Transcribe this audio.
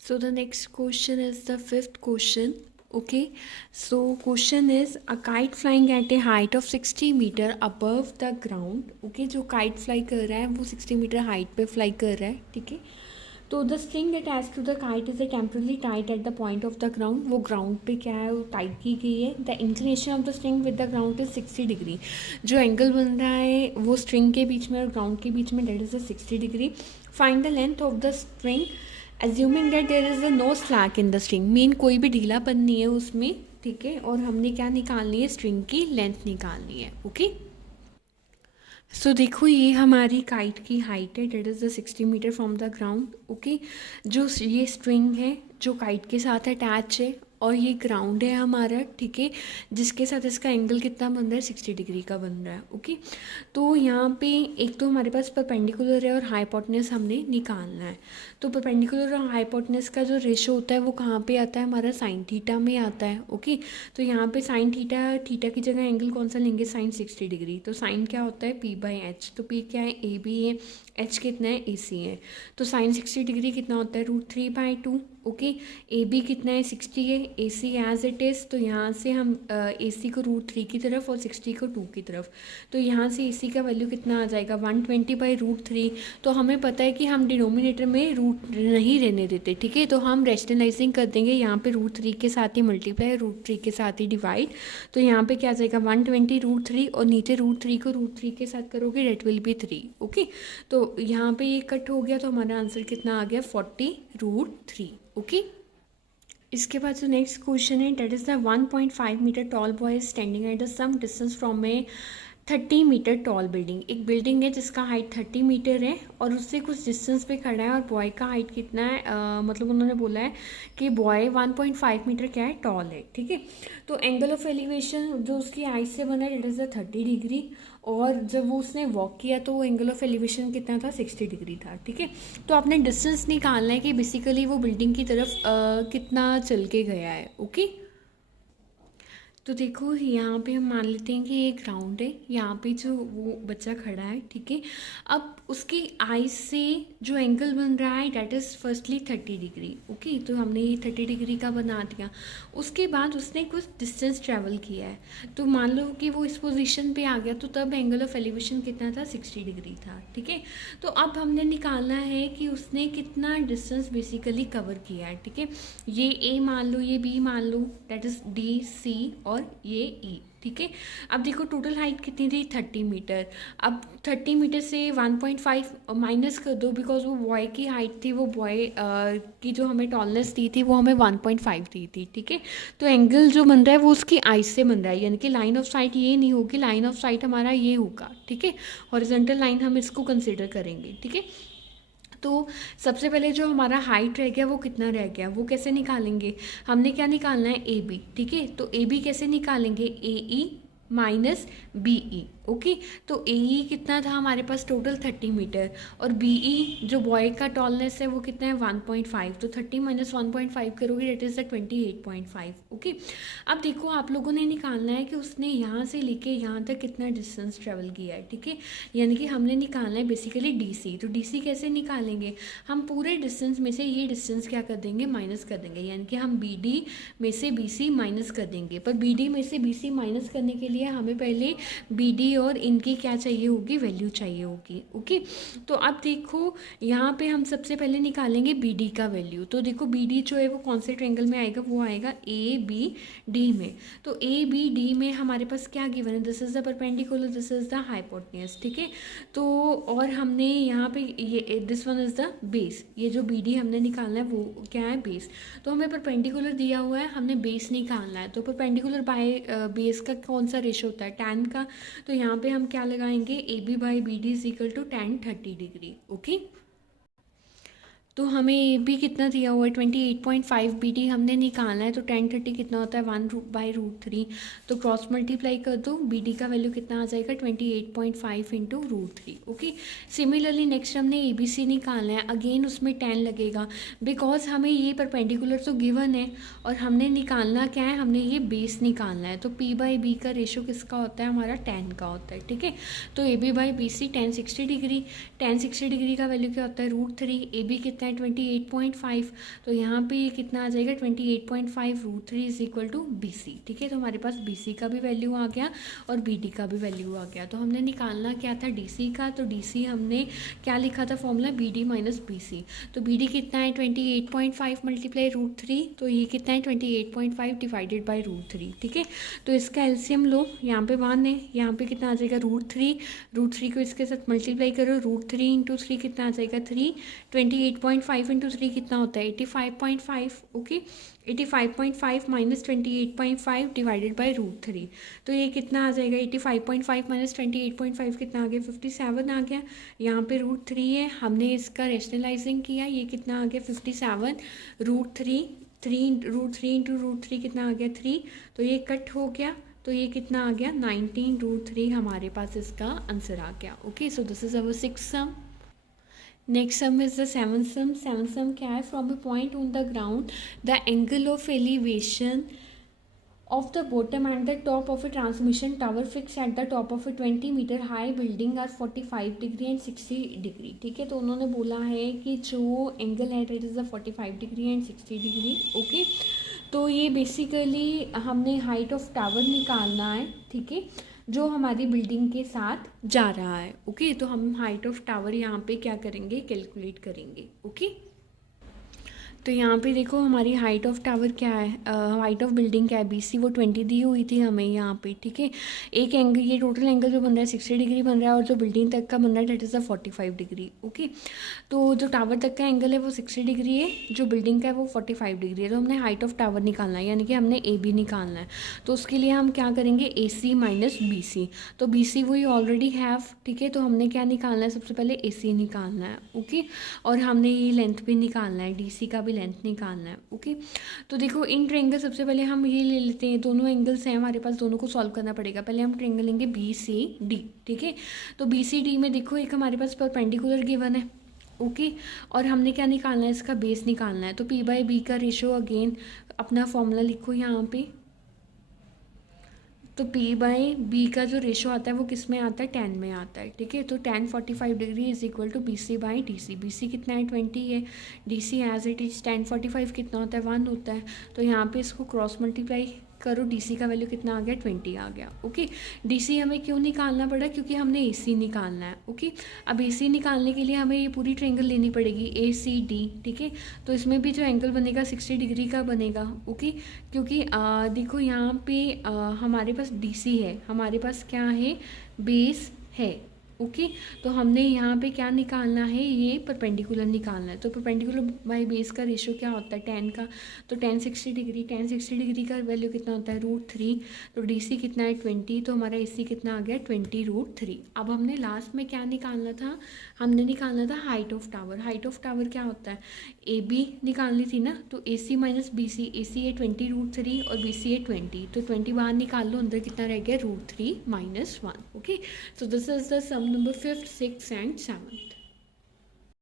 So the next question is the fifth question. Okay, so question is a kite flying at a height of 60 metre above the ground. Okay, जो kite fly कर रहा है वो 60 metre height पे fly कर रहा है, ठीक है. तो the string attached to the kite is temporarily tied at the point of the ground. वो ground पे क्या है वो tied की गई है. The inclination of the string with the ground is 60 degree. जो angle बन रहा है वो string के बीच में और ground के बीच में that is the 60 degree. Find the length of the string assuming that there is no slack in the string. Mean कोई भी ढीलापन नहीं है उसमें, ठीक है. और हमने क्या निकालनी है, स्ट्रिंग की लेंथ निकालनी है. ओके, सो देखो ये हमारी काइट की हाइट है, that is the 60 metre from the ground. Okay, जो ये स्ट्रिंग है जो काइट के साथ अटैच है और ये ग्राउंड है हमारा, ठीक है, जिसके साथ इसका एंगल कितना बन रहा है, 60 डिग्री का बन रहा है. ओके, तो यहाँ पे एक तो हमारे पास परपेंडिकुलर है और हाइपोटेनस हमने निकालना है. तो परपेंडिकुलर और हाइपोटेनस का जो रेशो होता है वो कहाँ पे आता है, हमारा साइन थीटा में आता है. ओके, तो यहाँ पे साइन थीटा, थीटा की जगह एंगल कौन सा लेंगे, साइन 60 डिग्री. तो साइन क्या होता है, पी बाई एच. तो पी क्या है, ए बी है, एच कितना है, ए सी है. तो साइन 60 डिग्री कितना होता है, √3/2. ओके, ए बी कितना है, 60 है, ए सी एज इट इज़. तो यहाँ से हम ए सी को √3 की तरफ और 60 को 2 की तरफ. तो यहाँ से ए सी का वैल्यू कितना आ जाएगा, 120/√3. तो हमें पता है कि हम डिनोमिनेटर में रूट नहीं रहने देते, ठीक है. तो हम रेशनलाइजिंग कर देंगे, यहाँ पे √3 के साथ ही मल्टीप्लाई, √3 के साथ ही डिवाइड. तो यहाँ पे क्या आ जाएगा, 120√3 और नीचे √3 को √3 के साथ करोगे डेट विल बी 3. ओके, तो यहाँ पे ये कट हो गया तो हमारा आंसर कितना आ गया, 40√3. ओके, इसके बाद जो नेक्स्ट क्वेश्चन है, that is the 1.5 metre tall boy standing at the some distance from a 30 metre tall building. एक बिल्डिंग है जिसका हाइट 30 मीटर है और उससे कुछ डिस्टेंस पे खड़ा है और बॉय का हाइट कितना है, मतलब उन्होंने बोला है कि बॉय 1.5 मीटर क्या है, टॉल है, ठीक है. तो एंगल ऑफ एलिवेशन जो उसकी हाइट से बना है, डेट इज़ द 30 डिग्री. और जब वो उसने वॉक किया तो वो एंगल ऑफ एलिवेशन कितना था, 60 डिग्री था, ठीक है. तो आपने डिस्टेंस निकालना है कि बेसिकली वो बिल्डिंग की तरफ कितना चल के गया है. ओके, तो देखो यहाँ पे हम मान लेते हैं कि ये ग्राउंड है, यहाँ पे जो वो बच्चा खड़ा है, ठीक है. अब उसकी आईज से जो एंगल बन रहा है that is firstly 30 degree. Okay, तो हमने ये 30 डिग्री का बना दिया. उसके बाद उसने कुछ डिस्टेंस ट्रैवल किया है, तो मान लो कि वो इस पोजीशन पे आ गया, तो तब एंगल ऑफ एलिवेशन कितना था, 60 डिग्री था, ठीक है. तो अब हमने निकालना है कि उसने कितना डिस्टेंस बेसिकली कवर किया है, ठीक है. ये ए मान लो, ये बी मान लो, डैट इज़ डी सी और ये ई, ठीक है. अब देखो टोटल हाइट कितनी थी, 30 मीटर. अब 30 मीटर से 1.5 माइनस कर दो, बिकॉज वो बॉय की हाइट थी, वो बॉय की जो हमें टॉलनेस दी थी वो हमें 1.5 दी थी, ठीक है. तो एंगल जो बन रहा है वो उसकी आइज से बन रहा है, यानी कि लाइन ऑफ साइट ये नहीं होगी, लाइन ऑफ साइट हमारा ये होगा, ठीक है. हॉरिजॉन्टल लाइन हम इसको कंसिडर करेंगे, ठीक है. तो सबसे पहले जो हमारा हाइट रह गया वो कितना रह गया, वो कैसे निकालेंगे, हमने क्या निकालना है, ए बी, ठीक है. तो ए बी कैसे निकालेंगे, ए E minus B E. Okay, तो ए ई कितना था हमारे पास, टोटल 30 मीटर, और बी ई जो बॉय का टॉलनेस है वो कितना है, 1.5. तो 30 माइनस 1.5 करोगे डेट इज़ द 28.5. ओके, अब देखो आप लोगों ने निकालना है कि उसने यहाँ से लेके यहाँ तक कितना डिस्टेंस ट्रेवल किया है, ठीक है. यानी कि हमने निकालना है बेसिकली डी सी. तो डी सी कैसे निकालेंगे, हम पूरे डिस्टेंस में से ये डिस्टेंस क्या कर देंगे, माइनस कर देंगे. यानी कि हम बी डी में से बी सी माइनस कर देंगे, पर बी डी में से बी सी माइनस करने के लिए हमें पहले बी डी और इनकी क्या चाहिए होगी, वैल्यू चाहिए होगी. ओके, तो अब देखो यहाँ पे हम सबसे पहले निकालेंगे बी डी का वैल्यू. तो देखो बी डी जो है वो कौन से ट्रायंगल में आएगा, वो आएगा ए बी डी में. तो ए बी डी में हमारे पास क्या गिवन है, this is the perpendicular, this is the hypotenuse, ठीक है. तो और हमने यहाँ पे ये this one is the base, ये जो बी डी हमने निकालना है वो क्या है, बेस. तो हमें परपेंडिकुलर दिया हुआ है, हमने बेस निकालना है. तो परपेंडिकुलर बाय बेस का कौन सा रेशो होता है, tan का. तो यहाँ पे हम क्या लगाएंगे, A B by B D is equal to tan 30 degree. Okay, तो हमें ए बी कितना दिया हुआ है, 28.5. बी डी हमने निकालना है, तो tan 30 कितना होता है, 1/√3. तो क्रॉस मल्टीप्लाई कर दो, बी डी का वैल्यू कितना आ जाएगा, 28.5 इंटू √3. ओके, सिमिलरली नेक्स्ट हमने ए बी सी निकालना है, अगेन उसमें tan लगेगा, बिकॉज हमें ये परपेंडिकुलर तो गिवन है और हमने निकालना क्या है, हमने ये बेस निकालना है. तो पी बाई बी का रेशो किसका होता है, हमारा tan का होता है, ठीक है. तो A B by B C tan 60 degree, tan 60 degree का वैल्यू क्या होता है, √3. ए बी कितना कितना है 28.5, तो यहाँ पे ये कितना आ जाएगा 28.5 √3 इज इक्वल टू BC। ठीक है, तो हमारे पास BC का भी वैल्यू आ गया और BD का भी वैल्यू आ गया। तो हमने निकालना क्या था DC का, तो DC हमने क्या लिखा था फॉर्मूला BD माइनस BC। तो BD कितना है 28.5 मल्टीप्लाई √3, तो ये कितना है 28.5 डिवाइडेड बाई √3। ठीक है, तो इसका एलसीएम लो, यहाँ पे 1 है, यहाँ पे कितना आ जाएगा √3 को इसके साथ मल्टीप्लाई करो, √3 इंटू 3 कितना आ जाएगा 3, 28.5 इंटू 3 कितना होता है 85.5। ओके, 85.5 माइनस 28.5 डिवाइडेड बाई √3, तो ये कितना आ जाएगा 85.5 माइनस 28.5 कितना आ गया 57 आ गया। यहाँ पे √3 है, हमने इसका रेशनलाइजिंग किया, ये कितना आ गया 57 √3 √3 इंटू √3 कितना आ गया 3, तो ये कट हो गया, तो ये कितना आ गया 19 √3 हमारे पास इसका आंसर आ गया। Okay, so this is our 6th sum. Next sum is the 7th sum. 7th sum क्या है, from a point on the ground the angle of elevation of the bottom and the top of a transmission tower fixed at the top of a 20 meter high building are 45 degree and 60 degree। ठीक है, तो उन्होंने बोला है कि जो angle है it is the 45 degree and 60 degree. Okay, तो ये बेसिकली हमने हाइट ऑफ टावर निकालना है। ठीक है, जो हमारी बिल्डिंग के साथ जा रहा है। ओके, तो हम हाइट ऑफ टावर यहाँ पे क्या करेंगे, कैलकुलेट करेंगे। ओके, तो यहाँ पे देखो हमारी हाइट ऑफ टावर क्या है, हाइट ऑफ बिल्डिंग क्या है BC, वो 20 दी हुई थी हमें यहाँ पे। ठीक है, एक एंगल, ये टोटल एंगल जो बन रहा है 60 डिग्री बन रहा है और जो बिल्डिंग तक का बन रहा है that is the 45 degree. Okay, तो जो टावर तक का एंगल है वो 60 डिग्री है, जो बिल्डिंग का है वो 45 डिग्री है। तो हमने हाइट ऑफ टावर निकालना है, यानी कि हमने AB निकालना है। तो उसके लिए हम क्या करेंगे AC माइनस BC, तो BC वही ऑलरेडी हैव। ठीक है, तो हमने क्या निकालना है, सबसे पहले AC निकालना है। ओके, और हमने ये लेंथ भी निकालना है, DC का लेंथ निकालना है। ओके, तो देखो इन ट्रायंगल सबसे पहले हम ये ले लेते हैं, दोनों एंगल्स हैं हमारे पास, दोनों को सॉल्व करना पड़ेगा। पहले हम ट्रायंगल लेंगे BCD। ठीक है, तो BCD में देखो एक हमारे पास परपेंडिकुलर गिवन है। ओके, और हमने क्या निकालना है, इसका बेस निकालना है। तो P/B का रेशो, अगेन अपना फॉर्मूला लिखो यहाँ पे। तो P/B का जो रेशो आता है वो किस में आता है, 10 में आता है। ठीक है, तो tan 45 degree is equal to BC/DC। BC कितना है 20 है, DC as it is, tan 45 कितना होता है 1 होता है। तो यहाँ पे इसको क्रॉस मल्टीप्लाई करो, DC का वैल्यू कितना आ गया 20 आ गया। ओके, DC हमें क्यों निकालना पड़ा, क्योंकि हमने AC निकालना है। ओके, अब AC निकालने के लिए हमें ये पूरी ट्रायंगल लेनी पड़ेगी ACD। ठीक है, तो इसमें भी जो एंगल बनेगा 60 डिग्री का बनेगा। ओके, क्योंकि देखो यहाँ पे हमारे पास DC है, हमारे पास क्या है, बेस है। ओके, तो हमने यहाँ पे क्या निकालना है, ये परपेंडिकुलर निकालना है। तो परपेंडिकुलर बाय बेस का रेशियो क्या होता है 10 का, तो tan 60 डिग्री, tan 60 डिग्री का वैल्यू कितना होता है √3। तो DC कितना है 20, तो हमारा AC कितना आ गया 20 √3। अब हमने लास्ट में क्या निकालना था, हमने निकालना था height of tower. Height of tower क्या होता है, AB निकालनी थी ना, तो AC माइनस BC, AC है 20 √3 और BC है 20, तो 20 बाहर निकाल लो, अंदर कितना रह गया √3 - 1। Okay, so this is the sum number 5th, 6th and 7th।